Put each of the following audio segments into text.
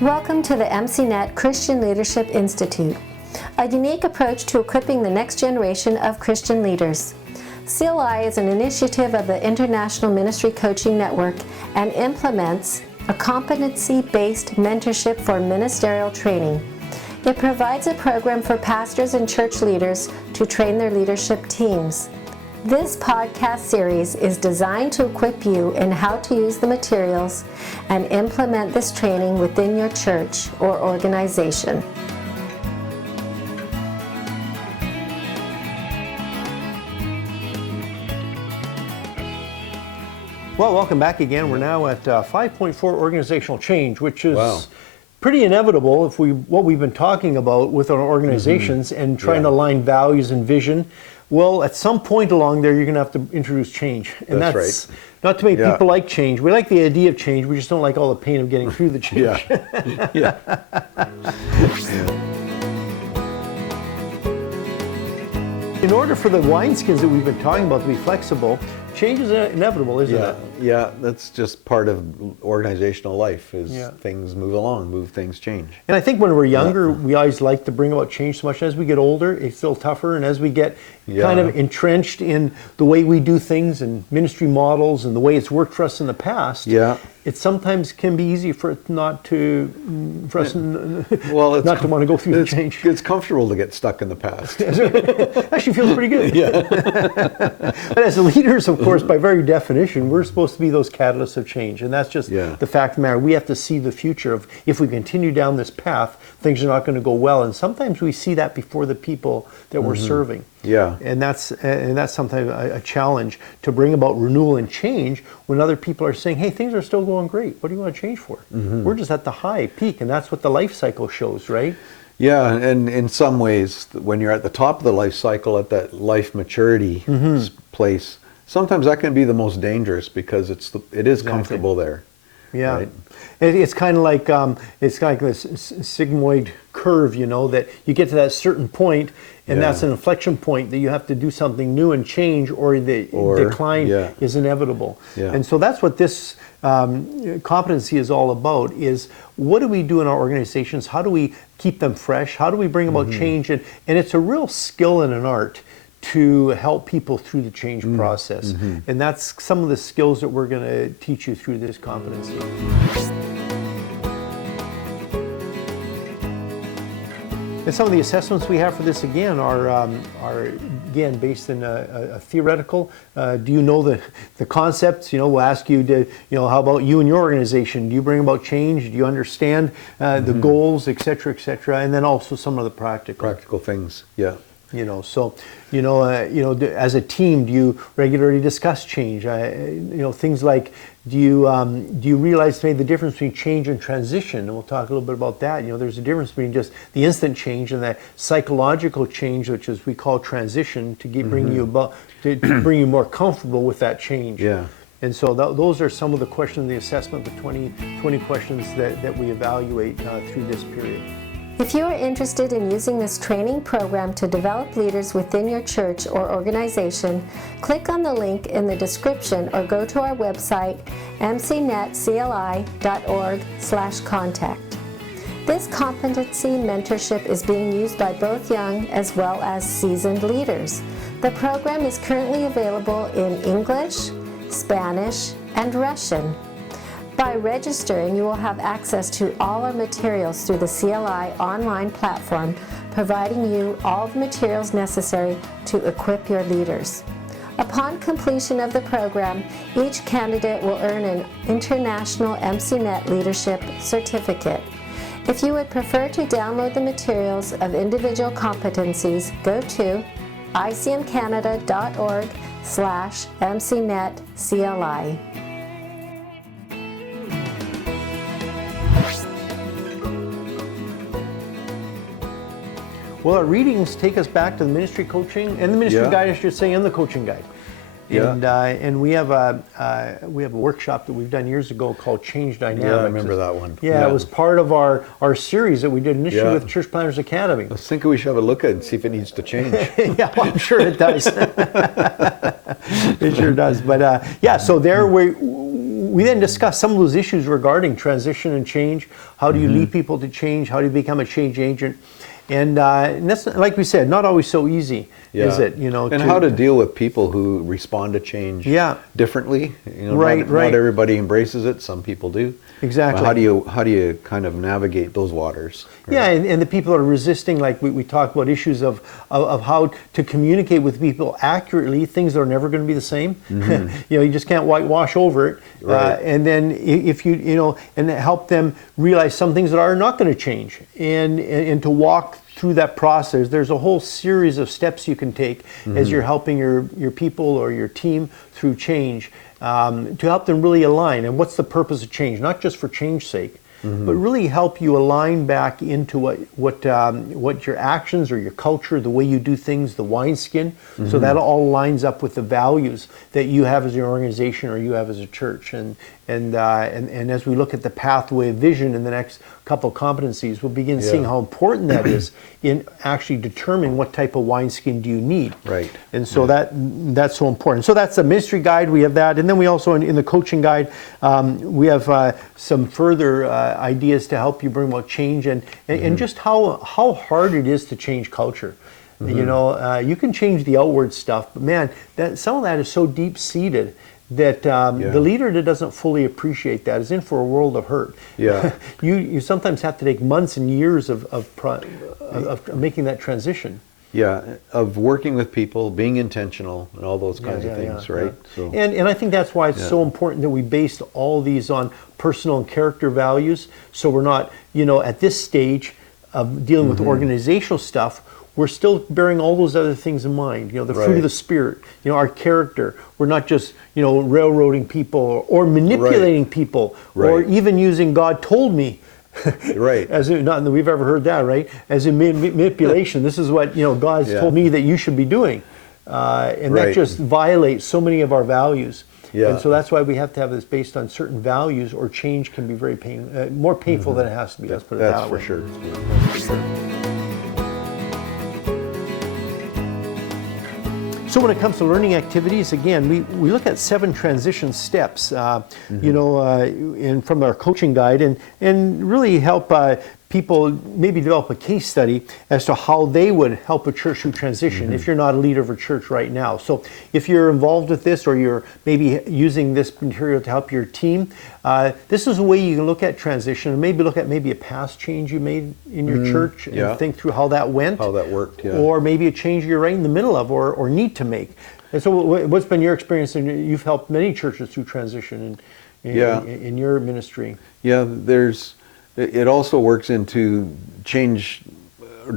Welcome to the MCNet Christian Leadership Institute, a unique approach to equipping the next generation of Christian leaders. CLI is an initiative of the International Ministry Coaching Network and implements a competency-based mentorship for ministerial training. It provides a program for pastors and church leaders to train their leadership teams. This podcast series is designed to equip you in how to use the materials and implement this training within your church or organization. Well, welcome back again. We're now at 5.4 organizational change, which is pretty inevitable if what we've been talking about with our organizations and trying to align values and vision. Well, at some point along there, you're going to have to introduce change. And that's right. Not too many people like change. We like the idea of change. We just don't like all the pain of getting through the change. In order for the wineskins that we've been talking about to be flexible, change is inevitable, isn't it? Yeah, that's just part of organizational life, is things move along, things change. And I think when we're younger, we always like to bring about change so much. As we get older, it's a little tougher. And as we get kind of entrenched in the way we do things and ministry models and the way it's worked for us in the past, it sometimes can be easy for it not to want to go through the change. It's comfortable to get stuck in the past. Actually feels pretty good. But as leaders, of course, by very definition, we're supposed to be those catalysts of change. And that's just the fact of the matter. We have to see the future of, if we continue down this path, things are not going to go well. And sometimes we see that before the people that we're serving. And that's sometimes a challenge to bring about renewal and change when other people are saying, hey, things are still going great. What do you want to change for? We're just at the high peak, and that's what the life cycle shows, right? Yeah, and in some ways, when you're at the top of the life cycle, at that life maturity place, sometimes that can be the most dangerous because it is comfortable there. Yeah, right? It's kind of like this sigmoid curve, that you get to that certain point, and that's an inflection point that you have to do something new and change, or the decline is inevitable. And so that's what this competency is all about, is what do we do in our organizations? How do we keep them fresh? How do we bring about change? And it's a real skill and an art to help people through the change process. And that's some of the skills that we're going to teach you through this competency. And some of the assessments we have for this, again, are again based in a theoretical. Do you know the concepts? We'll ask you, how about you and your organization? Do you bring about change? Do you understand the goals, et cetera, and then also some of the practical things. As a team, do you regularly discuss change? Things like, do you realize maybe the difference between change and transition? And we'll talk a little bit about that. There's a difference between just the instant change and that psychological change, which is we call transition, to bring you about to bring you more comfortable with that change. And so those are some of the questions in the assessment, the 20 questions that we evaluate through this period. If you are interested in using this training program to develop leaders within your church or organization, click on the link in the description or go to our website, mcnetcli.org/contact. This competency mentorship is being used by both young as well as seasoned leaders. The program is currently available in English, Spanish, and Russian. By registering, you will have access to all our materials through the CLI online platform, providing you all the materials necessary to equip your leaders. Upon completion of the program, each candidate will earn an International MCNet Leadership Certificate. If you would prefer to download the materials of individual competencies, go to icmcanada.org/MCNetCLI. Well, our readings take us back to the ministry coaching and the ministry guide, I should say, and the coaching guide. Yeah. And we have a workshop that we've done years ago called Change Dynamics. Yeah, I remember that one. Yeah, it was part of our series that we did initially with Church Planners Academy. I was thinking we should have a look at it and see if it needs to change. Yeah, well, I'm sure it does. It sure does. But so there we then discuss some of those issues regarding transition and change. How do you lead people to change? How do you become a change agent? And that's, like we said, not always so easy, is it? And how to deal with people who respond to change differently. Not everybody embraces it. Some people do. Exactly. But how do you kind of navigate those waters? Right? Yeah, and the people that are resisting, like we talk about issues of how to communicate with people accurately, things that are never going to be the same. You just can't whitewash over it. Right. And then if and help them realize some things that are not going to change, and to walk through that process. There's a whole series of steps you can take as you're helping your people or your team through change, to help them really align. And what's the purpose of change? Not just for change's sake, but really help you align back into what your actions or your culture, the way you do things, the wineskin, so that all lines up with the values that you have as your organization or you have as a church. And as we look at the pathway of vision in the next couple of competencies, we'll begin seeing how important that is in actually determining what type of wineskin do you need. Right. And so that's so important. So that's the ministry guide. We have that, and then we also in the coaching guide we have some further ideas to help you bring about change and just how hard it is to change culture. You can change the outward stuff, but man, some of that is so deep seated that the leader that doesn't fully appreciate that is in for a world of hurt. Yeah. You sometimes have to take months and years of making that transition. Yeah, of working with people, being intentional, and all those kinds of things, right? Yeah. So, and I think that's why it's so important that we base all these on personal and character values, so we're not, at this stage of dealing with organizational stuff, we're still bearing all those other things in mind. The fruit of the Spirit, our character. We're not just, railroading people or manipulating people or even using "God told me." Right. As in, not that we've ever heard that, right? As in manipulation. This is what God's told me that you should be doing, and that just violates so many of our values. Yeah. And so that's why we have to have this based on certain values, or change can be very more painful than it has to be. Let's put it that way. That's for sure. So when it comes to learning activities, again, we look at 7 transition steps, and from our coaching guide, and really help people maybe develop a case study as to how they would help a church through transition if you're not a leader of a church right now. So if you're involved with this, or you're maybe using this material to help your team, this is a way you can look at transition and maybe look at a past change you made in your church and think through how that went. How that worked, Or maybe a change you're right in the middle of or need to make. And so what's been your experience? And you've helped many churches through transition in your ministry. Yeah, it also works into change,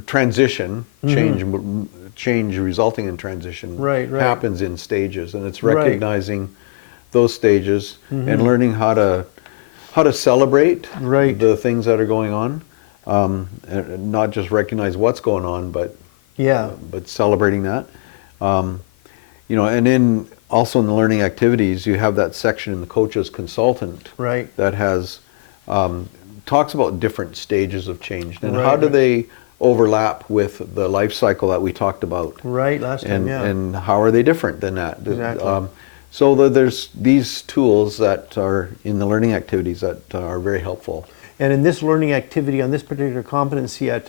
transition, change resulting in transition happens in stages, and it's recognizing those stages and learning how to celebrate the things that are going on, and not just recognize what's going on, but celebrating that. And also in the learning activities, you have that section in the coach's consultant that has talks about different stages of change and how do they overlap with the life cycle that we talked about last time, and how are they different than that. Exactly. So there's these tools that are in the learning activities that are very helpful. And in this learning activity on this particular competency at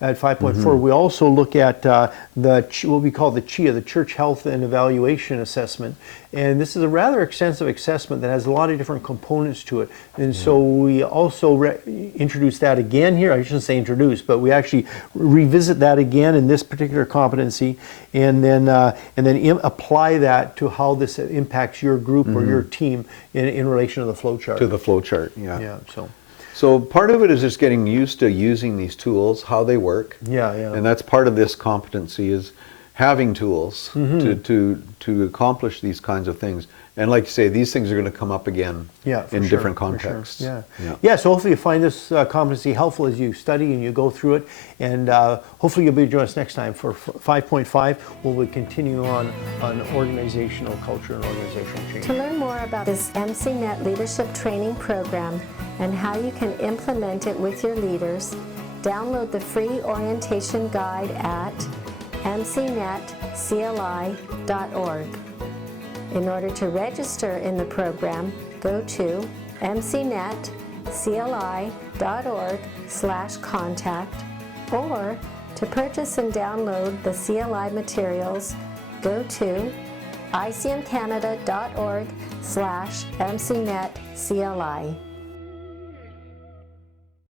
5.4, we also look at what we call the CHIA, the Church Health and Evaluation Assessment. And this is a rather extensive assessment that has a lot of different components to it. And so we also introduce that again here. I shouldn't say introduce, but we actually revisit that again in this particular competency, and then apply that to how this impacts your group or your team in relation to the flow chart. To the flow chart, So part of it is just getting used to using these tools, how they work. And that's part of this competency, is having tools to accomplish these kinds of things. And like you say, these things are going to come up again in different contexts. Sure. Yeah. So hopefully you find this competency helpful as you study and you go through it. And hopefully you'll be joining us next time for 5.5, where we continue on organizational culture and organizational change. To learn more about this MCNet leadership training program and how you can implement it with your leaders, download the free orientation guide at mcnetcli.org. In order to register in the program, go to mcnetcli.org/contact, or to purchase and download the CLI materials, go to icmcanada.org/mcnetcli.